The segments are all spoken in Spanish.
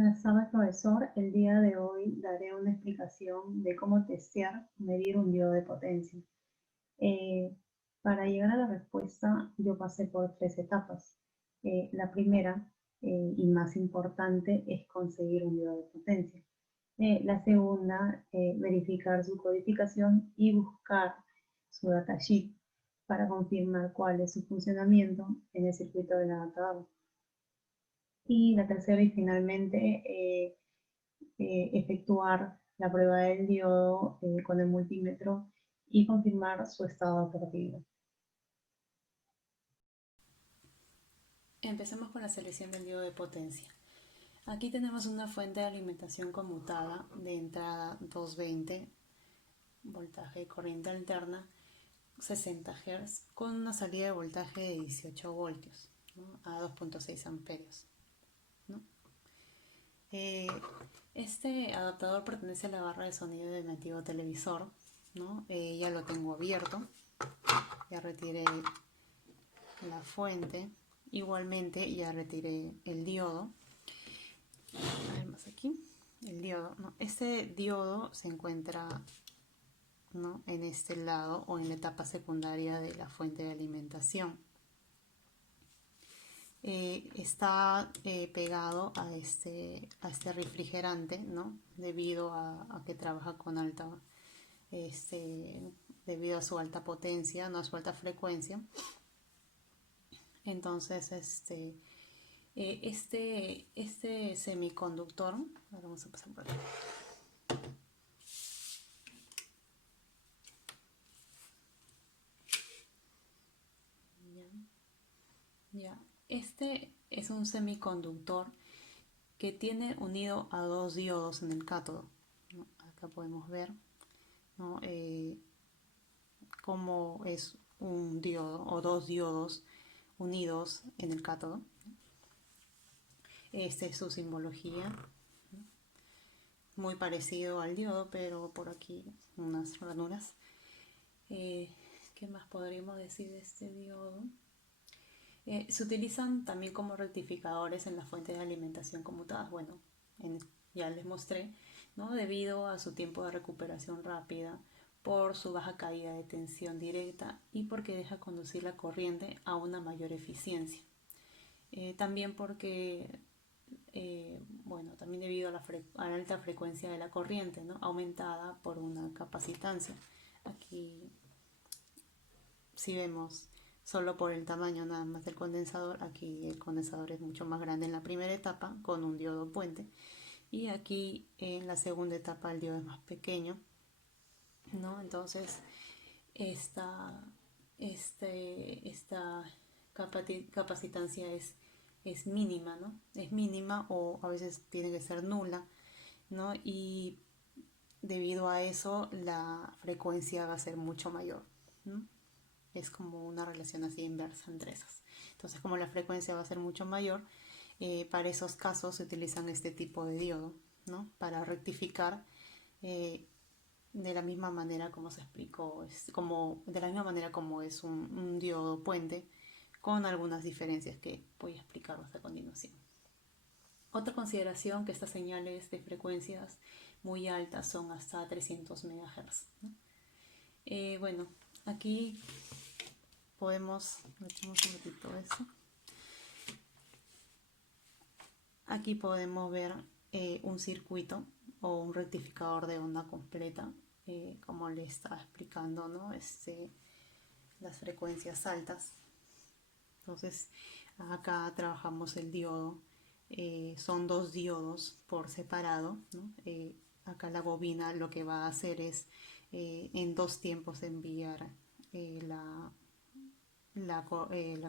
Buenas tardes, profesor. El día de hoy daré una explicación de cómo testear, medir un diodo de potencia. Eh, para llegar a la respuesta, yo pasé por tres etapas. La primera y más importante es conseguir un diodo de potencia. La segunda, verificar su codificación y buscar su datasheet para confirmar cuál es su funcionamiento en el circuito del adaptador. Y la tercera y finalmente, efectuar la prueba del diodo con el multímetro y confirmar su estado operativo. Empecemos con la selección del diodo de potencia. Aquí tenemos una fuente de alimentación conmutada de entrada 220, voltaje de corriente alterna, 60 Hz, con una salida de voltaje de 18 voltios, ¿no? A 2.6 amperios. ¿No? Eh, este adaptador pertenece a la barra de sonido de mi antiguo televisor. ¿No? Ya lo tengo abierto, ya retiré la fuente, igualmente ya retiré el diodo. Vemos aquí el diodo, ¿no? Este diodo se encuentra, ¿no?, en este lado o en la etapa secundaria de la fuente de alimentación. Está pegado a este refrigerante, ¿no?, debido a que trabaja con debido a su alta potencia, no a su alta frecuencia. Entonces, este semiconductor, ahora vamos a pasar por aquí. Ya. Este es un semiconductor que tiene unido a dos diodos en el cátodo, ¿no? Acá podemos ver, ¿no?, cómo es un diodo o dos diodos unidos en el cátodo. Esta es su simbología, muy parecido al diodo, pero por aquí unas ranuras. ¿Qué más podríamos decir de este diodo? Se utilizan también como rectificadores en las fuentes de alimentación conmutadas. Bueno, ya les mostré, ¿no?, debido a su tiempo de recuperación rápida, por su baja caída de tensión directa y porque deja conducir la corriente a una mayor eficiencia. También porque, bueno, también debido a la alta frecuencia de la corriente, ¿no?, aumentada por una capacitancia. Aquí si vemos solo por el tamaño nada más del condensador, aquí el condensador es mucho más grande en la primera etapa con un diodo puente, y aquí en la segunda etapa el diodo es más pequeño, ¿no? Entonces esta, esta capacitancia es mínima, ¿no? Es mínima o a veces tiene que ser nula, ¿no? Y debido a eso la frecuencia va a ser mucho mayor, ¿no? Es como una relación así inversa entre esas. Entonces, como la frecuencia va a ser mucho mayor, para esos casos se utilizan este tipo de diodo, ¿no?, para rectificar, de la misma manera como se explicó, de la misma manera como es un diodo puente, con algunas diferencias que voy a explicar a continuación. Otra consideración, que estas señales de frecuencias muy altas son hasta 300 MHz, ¿no? Bueno, aquí podemos, echamos un ratito eso. Aquí podemos ver un circuito o un rectificador de onda completa, como le estaba explicando, ¿no? Las frecuencias altas. Entonces, acá trabajamos el diodo. Son dos diodos por separado, ¿no? Acá la bobina lo que va a hacer es en dos tiempos enviar la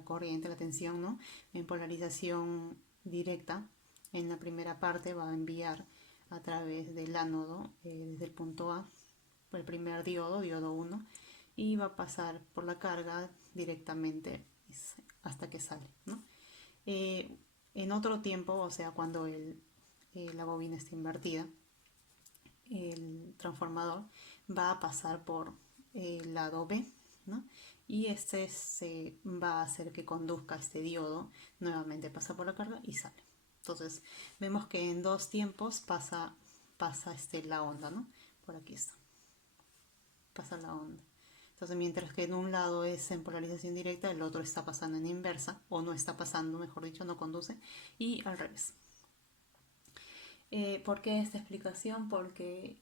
corriente, la tensión, ¿no?, en polarización directa. En la primera parte va a enviar a través del ánodo, desde el punto A, por el primer diodo, diodo 1, y va a pasar por la carga directamente hasta que sale, ¿no? En otro tiempo, o sea, cuando la bobina está invertida, el transformador va a pasar por el lado B, ¿no? Y se va a hacer que conduzca este diodo, nuevamente pasa por la carga y sale. Entonces vemos que en dos tiempos pasa la onda, ¿no? Por aquí está, pasa la onda. Entonces mientras que en un lado es en polarización directa, el otro está pasando en inversa, o no está pasando, mejor dicho, no conduce, y al revés. ¿Por qué esta explicación? Porque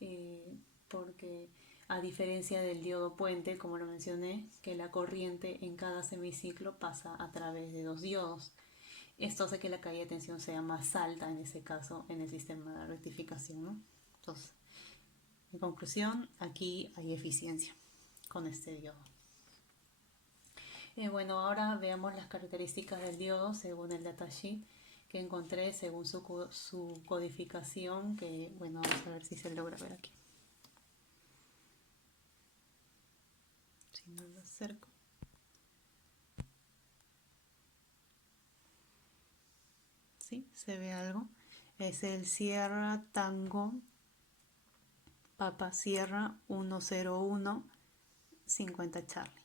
a diferencia del diodo puente, como lo mencioné, que la corriente en cada semiciclo pasa a través de dos diodos. Esto hace que la caída de tensión sea más alta en ese caso en el sistema de rectificación, ¿no? Entonces, en conclusión, aquí hay eficiencia con este diodo. Bueno, ahora veamos las características del diodo según el datasheet que encontré según su codificación, que bueno, vamos a ver si se logra ver aquí. Si no lo acerco. ¿Sí? ¿Se ve algo? Es el Sierra Tango Papa Sierra 101 50 Charlie.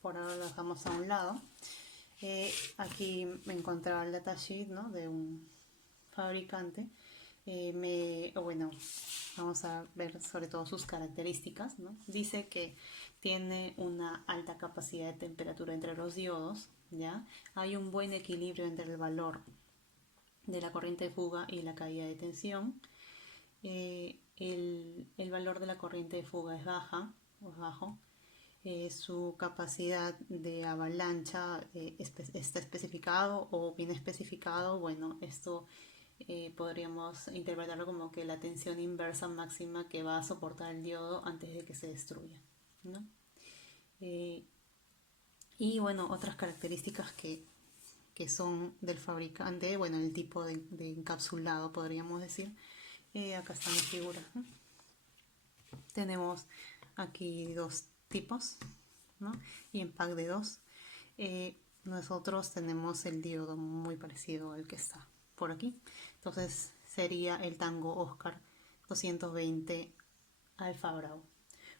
Por ahora lo dejamos a un lado. Aquí me encontraba el datasheet, ¿no? De un fabricante. Bueno, vamos a ver sobre todo sus características, ¿no? Dice que tiene una alta capacidad de temperatura entre los diodos, ¿ya? Hay un buen equilibrio entre el valor de la corriente de fuga y la caída de tensión. El valor de la corriente de fuga es bajo. Su capacidad de avalancha está especificado o bien especificado. Bueno, esto podríamos interpretarlo como que la tensión inversa máxima que va a soportar el diodo antes de que se destruya, ¿no? Y bueno, otras características que son del fabricante, bueno, el tipo de encapsulado podríamos decir. Acá están las figuras, ¿no? Tenemos aquí dos tipos, ¿no? Y en pack de dos. Nosotros tenemos el diodo muy parecido al que está por aquí. Entonces sería el Tango Oscar 220 Alfa Bravo.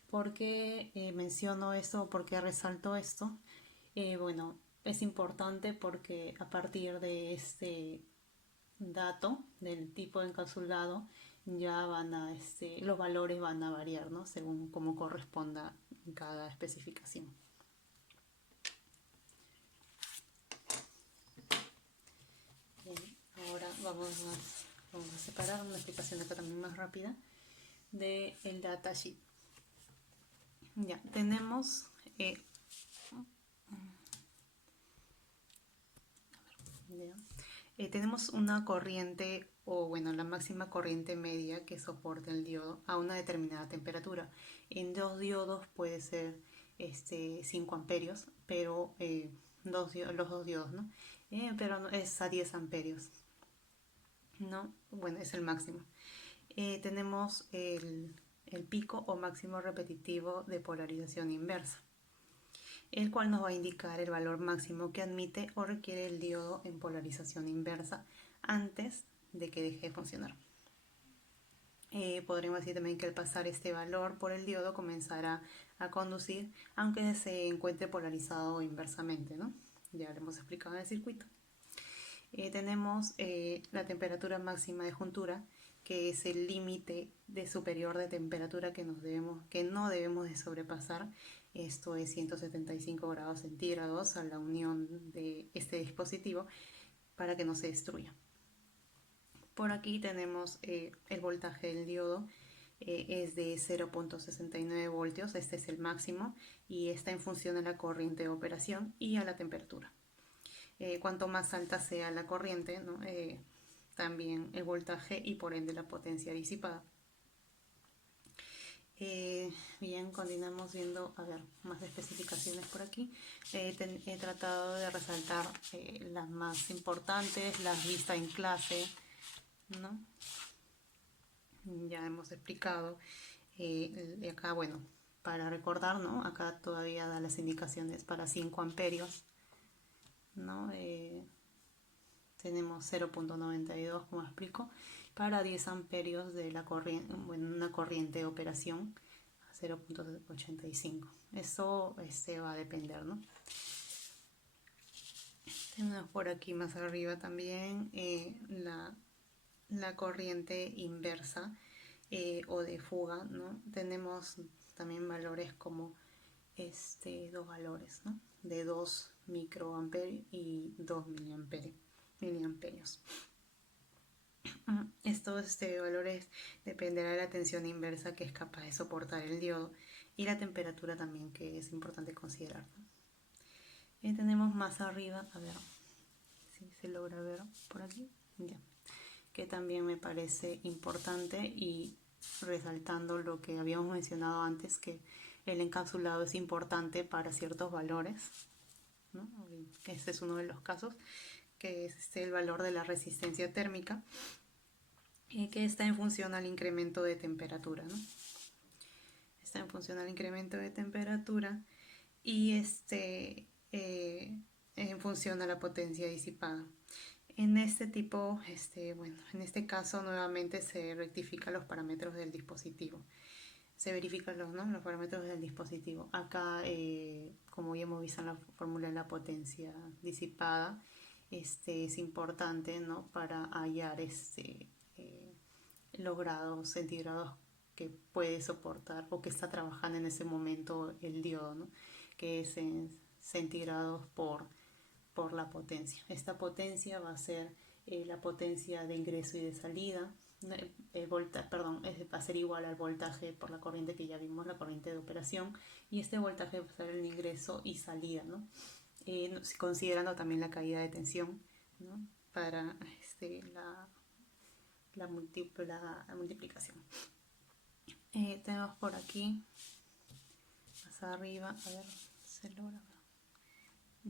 ¿Por qué menciono esto? ¿Por qué resalto esto? Bueno, es importante porque a partir de este dato del tipo de encapsulado ya los valores van a variar, ¿no? Según cómo corresponda en cada especificación. Bien, ahora vamos a separar una explicación acá también más rápida del datasheet. Ya, tenemos tenemos una corriente o bueno, la máxima corriente media que soporta el diodo a una determinada temperatura. En dos diodos puede ser 5 amperios, pero los dos diodos, ¿no? Pero es a 10 amperios, ¿no? Bueno, es el máximo. Tenemos el pico o máximo repetitivo de polarización inversa, el cual nos va a indicar el valor máximo que admite o requiere el diodo en polarización inversa antes de que deje de funcionar. Podríamos decir también que al pasar este valor por el diodo comenzará a conducir aunque se encuentre polarizado inversamente, ¿no? Ya lo hemos explicado en el circuito. Tenemos la temperatura máxima de juntura, que es el límite superior de temperatura que no debemos de sobrepasar. Esto es 175 grados centígrados a la unión de este dispositivo para que no se destruya. Por aquí tenemos el voltaje del diodo, es de 0.69 voltios, este es el máximo y está en función de la corriente de operación y a la temperatura. Cuanto más alta sea la corriente, ¿no? También el voltaje y por ende la potencia disipada. Bien, continuamos viendo, a ver, más especificaciones por aquí. He tratado de resaltar las más importantes, las vistas en clase, ¿no? Ya hemos explicado. Acá, bueno, para recordar, ¿no? Acá todavía da las indicaciones para 5 amperios, ¿no? Tenemos 0.92, como explico, para 10 amperios de la corriente, bueno, una corriente de operación, 0.85. Eso va a depender, ¿no? Tenemos por aquí más arriba también la corriente inversa o de fuga, ¿no? Tenemos también valores como dos valores, ¿no? De 2 microamperios y 2 miliamperios. Estos valores dependerá de la tensión inversa que es capaz de soportar el diodo y la temperatura también, que es importante considerar, ¿no? Y tenemos más arriba, a ver si se logra ver por aquí, ya, que también me parece importante, y resaltando lo que habíamos mencionado antes, que el encapsulado es importante para ciertos valores, ¿no? Este es uno de los casos, que es el valor de la resistencia térmica, que está en función al incremento de temperatura, ¿no? Está en función al incremento de temperatura y en función a la potencia disipada. En este tipo, en este caso nuevamente se rectifican los parámetros del dispositivo. Se verifican los parámetros del dispositivo. Acá, como ya hemos visto en la fórmula de la potencia disipada, es importante, ¿no? Para hallar los grados centígrados que puede soportar o que está trabajando en ese momento el diodo, ¿no? Que es en centígrados por la potencia. Esta potencia va a ser la potencia de ingreso y de salida. Va a ser igual al voltaje por la corriente que ya vimos, la corriente de operación, y este voltaje va a ser el ingreso y salida, ¿no? Considerando también la caída de tensión, ¿no? Para la multiplicación. Tenemos por aquí, más arriba, a ver, se logra ver.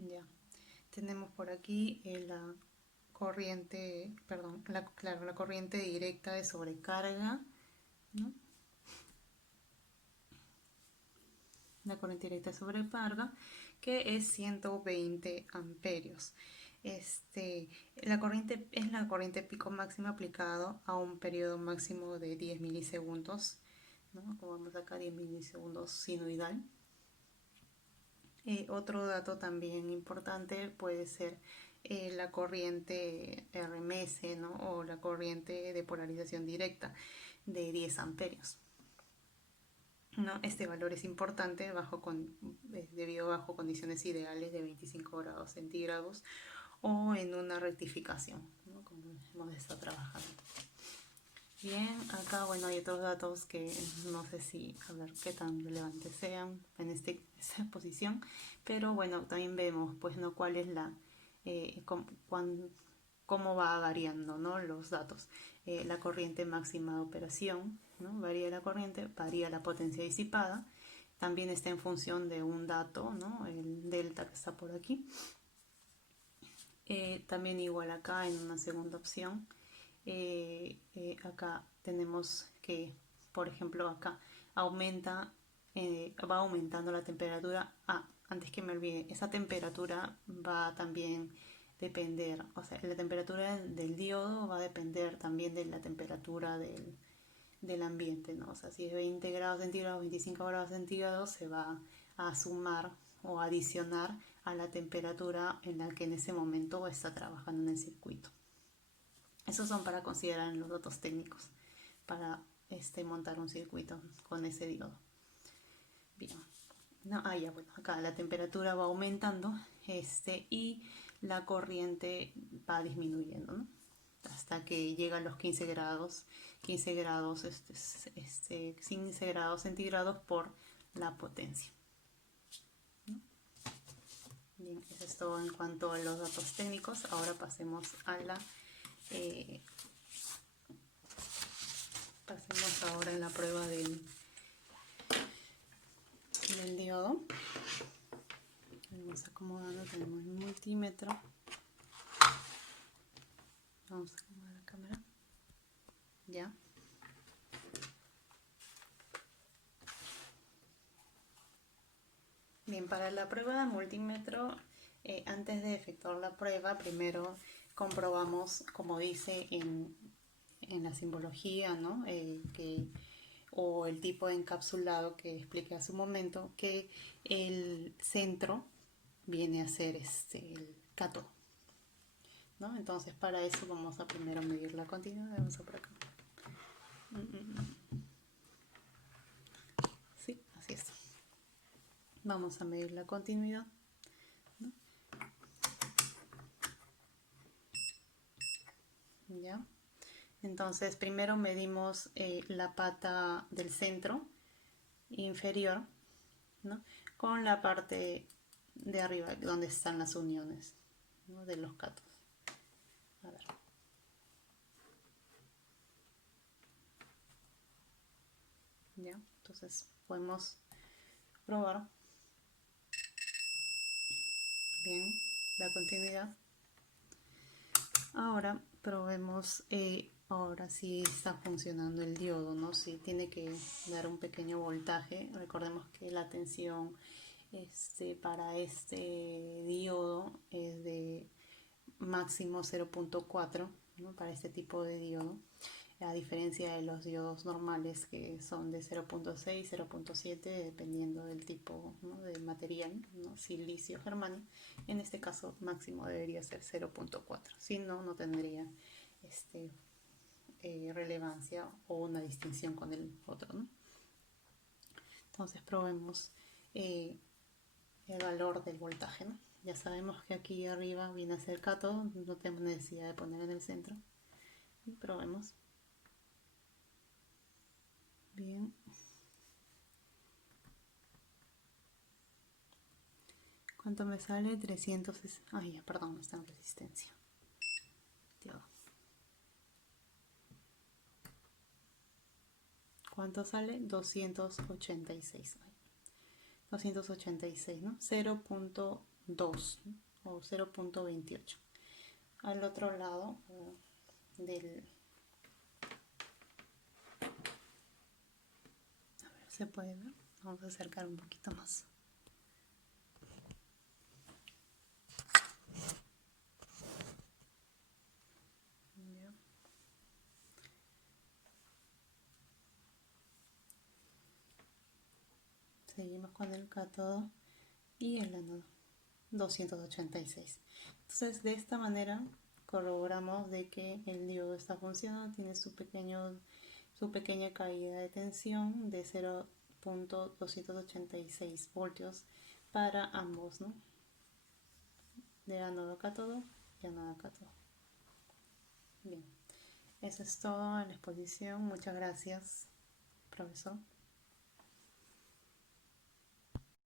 Ya. Tenemos por aquí la corriente, la corriente directa de sobrecarga, ¿no? La corriente directa de sobrecarga, que es 120 amperios. La corriente es la corriente pico máxima aplicado a un periodo máximo de 10 milisegundos, ¿no? Como vemos acá, 10 milisegundos sinusoidal. Otro dato también importante puede ser la corriente RMS, ¿no? O la corriente de polarización directa de 10 amperios. ¿No? Este valor es importante debido bajo condiciones ideales de 25 grados centígrados o en una rectificación, ¿no? Como hemos estado trabajando. Bien, acá hay otros datos que no sé a ver qué tan relevantes sean en esta exposición, pero también vemos pues no cuál es cómo va variando, ¿no? Los datos. La corriente máxima de operación, ¿no? Varía la corriente, varía la potencia disipada, también está en función de un dato, ¿no? El delta que está por aquí. También igual acá en una segunda opción. Acá tenemos que, por ejemplo, acá va aumentando la temperatura. Antes que me olvide, esa temperatura va también depender, o sea, la temperatura del diodo va a depender también de la temperatura del ambiente, ¿no? O sea, si es 20 grados centígrados, 25 grados centígrados, se va a sumar o adicionar a la temperatura en la que en ese momento está trabajando en el circuito. Esos son para considerar en los datos técnicos para montar un circuito con ese diodo. Bien. Acá la temperatura va aumentando y la corriente va disminuyendo, ¿no? Hasta que llega a los 15 grados, 15 grados centígrados por la potencia, ¿no? Bien, eso es todo en cuanto a los datos técnicos. Ahora pasemos ahora en la prueba del diodo. Vamos acomodando, tenemos el multímetro. Vamos a acomodar la cámara. Ya. Bien, para la prueba de multímetro, antes de efectuar la prueba, primero comprobamos, como dice en la simbología, ¿no? Que o el tipo de encapsulado que expliqué hace un momento, que el centro viene a ser el cátodo, ¿no? Entonces para eso vamos a primero medir la continuidad. Vamos a por acá. Sí, así es. Vamos a medir la continuidad, ¿no? ¿Ya? Entonces primero medimos la pata del centro inferior, ¿no? Con la parte de arriba donde están las uniones, ¿no? De los cátodos. A ver. ¿Ya? Entonces podemos probar bien la continuidad. Ahora probemos, ahora sí está funcionando el diodo, ¿no? Sí tiene que dar un pequeño voltaje. Recordemos que la tensión para este diodo es de máximo 0.4, ¿no? Para este tipo de diodo, a diferencia de los diodos normales que son de 0.6, 0.7, dependiendo del tipo, ¿no? De material, ¿no? Silicio, germanio. En este caso máximo debería ser 0.4, si no, no tendría relevancia o una distinción con el otro, ¿no? Entonces probemos el valor del voltaje, ¿no? Ya sabemos que aquí arriba viene a ser cátodo, no tenemos necesidad de poner en el centro. Y probemos. Bien. ¿Cuánto me sale? 300. Ay, ya, perdón, no está en resistencia. Dios. ¿Cuánto sale? 286. 286, ¿no? 0.2, ¿no? O 0.28. Al otro lado del... A ver, ¿se puede ver? Vamos a acercar un poquito más. Seguimos con el cátodo y el ánodo, 286. Entonces, de esta manera corroboramos de que el diodo está funcionando, tiene su pequeña caída de tensión de 0.286 voltios para ambos, ¿no? De ánodo a cátodo y ánodo a cátodo. Bien, eso es todo en la exposición. Muchas gracias, profesor.